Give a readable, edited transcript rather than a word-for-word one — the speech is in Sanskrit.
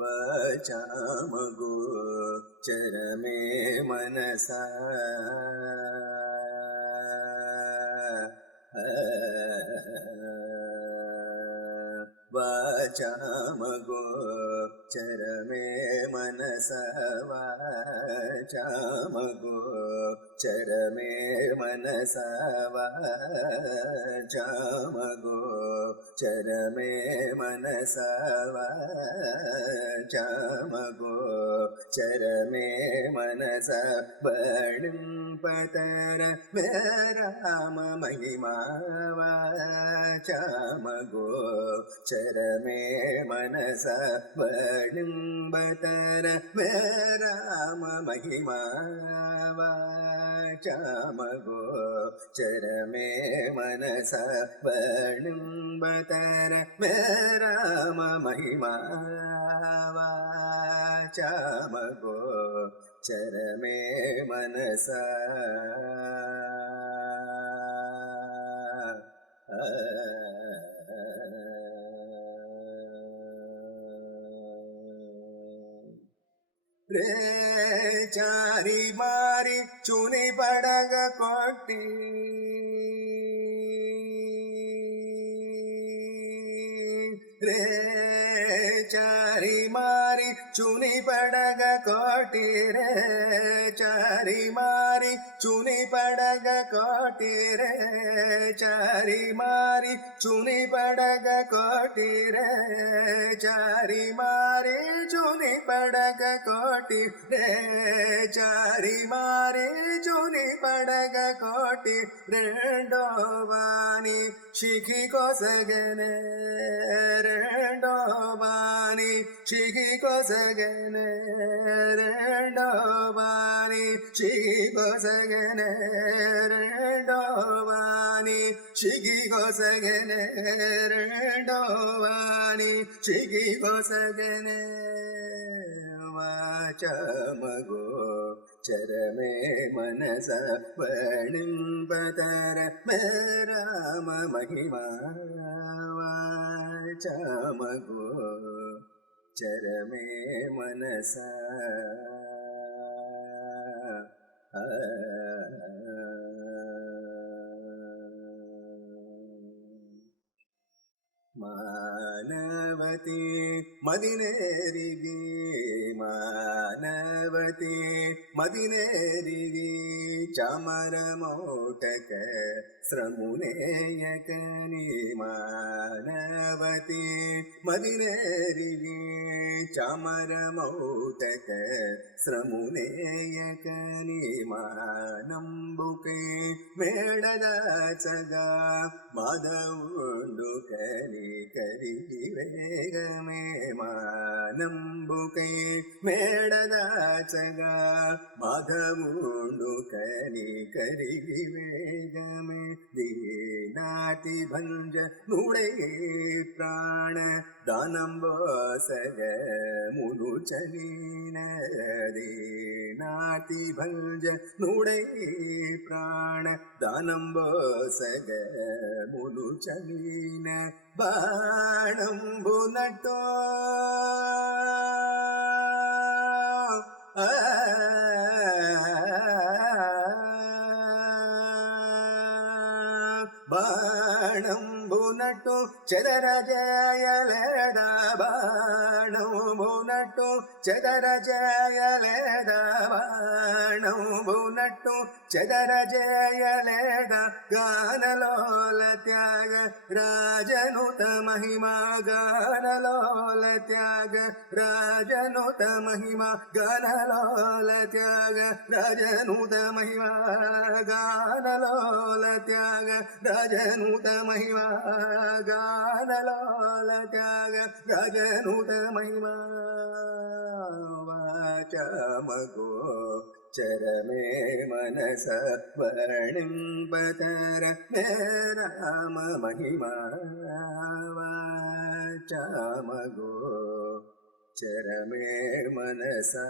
वाचामगो चरमे मनसा वाचामगो चरमे मनसा वाचामगो चरमे मनसा वाचामगो चरमे मनसा वाचामगो चरमे मनसा वर्णिंपतर मे राम महिमा वाचामगो चरमे मनसा वर्णिंपतर मे राम महिमा वाचामगो चरमे मनसा वर्णिंपतर मे राम महिमा वाचामगो चरमे मनसा रे चारी मारी चुनी पड़ग कोटी रे चारी मारी चुनी पड़ग कोटी रे चारी मारी चुनी पड़ग कोटी रे चारी मारी चुनी पड़ग कोटी रे चारी मारी चुनी पड़ग कोटी रे चारी मारी चुनी पड़ग कोटी रेंडो वानी शिखी कोसगने रेंडो वानी शिखी कोसगने रेंडो वानी शिखी कोसगने रेंडो वानी शिखी कोसगने रेंडो वानी शिखी कोसगने वाचामगो चरमे मनसा वर्णिंपतर मे राम महिमा वाचामगो चरमे मनसा मानवती मदिनेरिगी मानवती मदिनेरिगी चामर मोटक श्रमुनेयकनी मानवती मदिनेरिगी चामर मोटक श्रमुनेयकनी मानंबुके मेडदाचगा माधवुंडुकनी करी वेगमे मानंबुके मेडदाचगा माधवुंडुकनी करी वेगमे दीनाति भंज नुडे प्राण दानंबोसग मुनुचनीन दीनाति भंज नुडे प्राण दानंबोसग मुनुचनीन बाणंबु नटो ಬಾಣಂಬು ನಟು ಚದರ ಜಯಲೆದ ಬಾಣಂಬು ನಟು ಚದರ ಜಯಲೆದ ಬಾಣಂಬು ನಟು ಚದರ ಜಯಲೆದ ಗಾನಲೋಲ ತ್ಯಾಗ ರಾಜನುತ ಮಹಿಮಾ ಗಾನಲೋಲ ತ್ಯಾಗ ರಾಜನುತ ಮಹಿಮಾ ಗಾನಲೋಲ ತ್ಯಾಗ ರಾಜನುತ ಮಹಿಮಾ ಗಾನಲೋಲ ತ್ಯಾಗ ರಾಜನುತ ಮಹಿಮಾ ಗಾನಲೋಲ ತ್ಯಾಗ ರಾಜನುತ ಮಹಿಮಾ ವಾಚಾಮಗೋ चरमे मनसा वर्णिंपतर मे राम महिमा वाचामगो चरमे मनसा